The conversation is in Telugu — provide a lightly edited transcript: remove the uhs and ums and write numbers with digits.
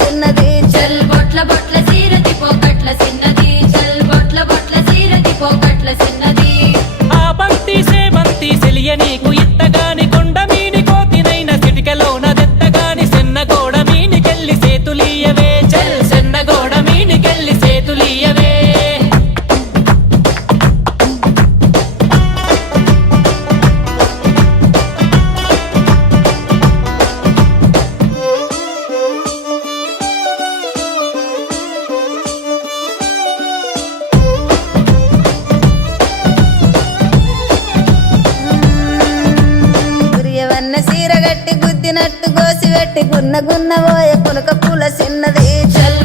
చిన్నది చల్ బొట్ల బొట్ల సీరది పోకట్ల చిన్నది చల్ బొట్ల బొట్ల సీరది పోకట్ల చిన్నది ఆ బంతి సేమంతి సెలియ నీకు ఇత్తగాని కొండ మీని కోతినైన సిటికలోన దెత్తగాని సెన్నగోడ మీనికెళ్ళి సేతులీయవే చల్ సెన్నగోడ మీనికెళ్ళి సేతులీయవే గురియవన్న సీర గట్టి గుద్దినట్టు గోసి పెట్టి గున్న గున్న పోయే పులక పూల చిన్నది చల్